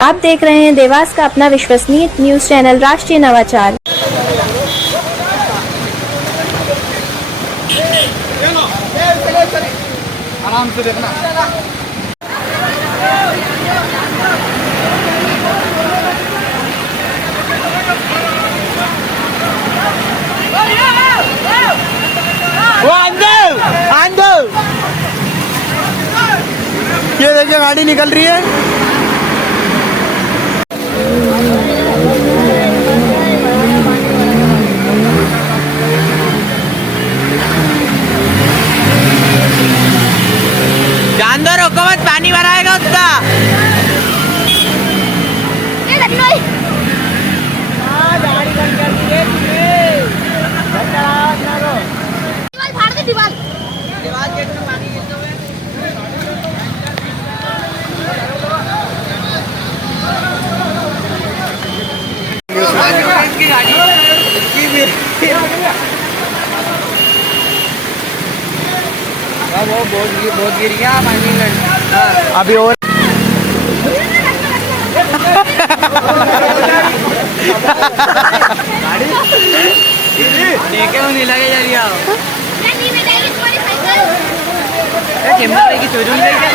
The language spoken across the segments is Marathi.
आप देख रहे हैं देवास का अपना विश्वसनीय न्यूज चैनल राष्ट्रीय नवाचार। आराम से देखना। वो अंदर अंदर, ये देखिए गाड़ी निकल रही है। जानदार हुकूमत पानी भराएगा उसका। गाड़ी बंद कर दी दीवार गेट में पानी गिरता हुआ। वो बहुत गिर गया पानी में अभी। और देखे वो नहीं लगे जा रहा की चोरी हो गई क्या?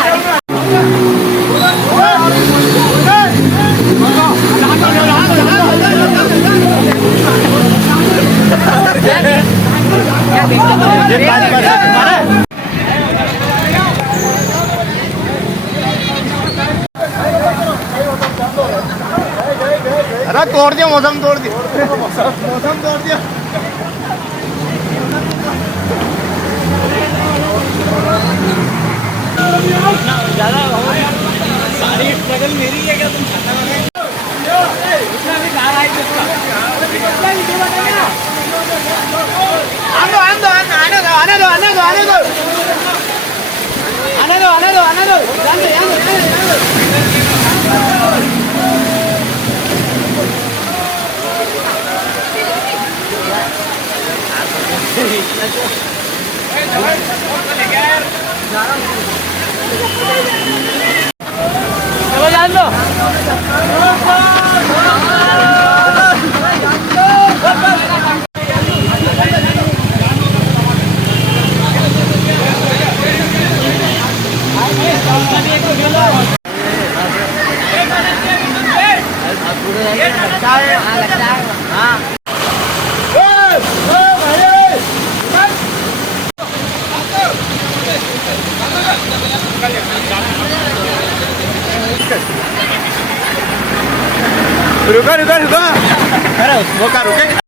अरे तोड़ दिया, मौसम तोड़ दिया, मौसम तोड़ दिया। सारी स्ट्रगल मेरी है क्या? तुम आने दो। चलो जान लो। रुका। अरे वो का रुके।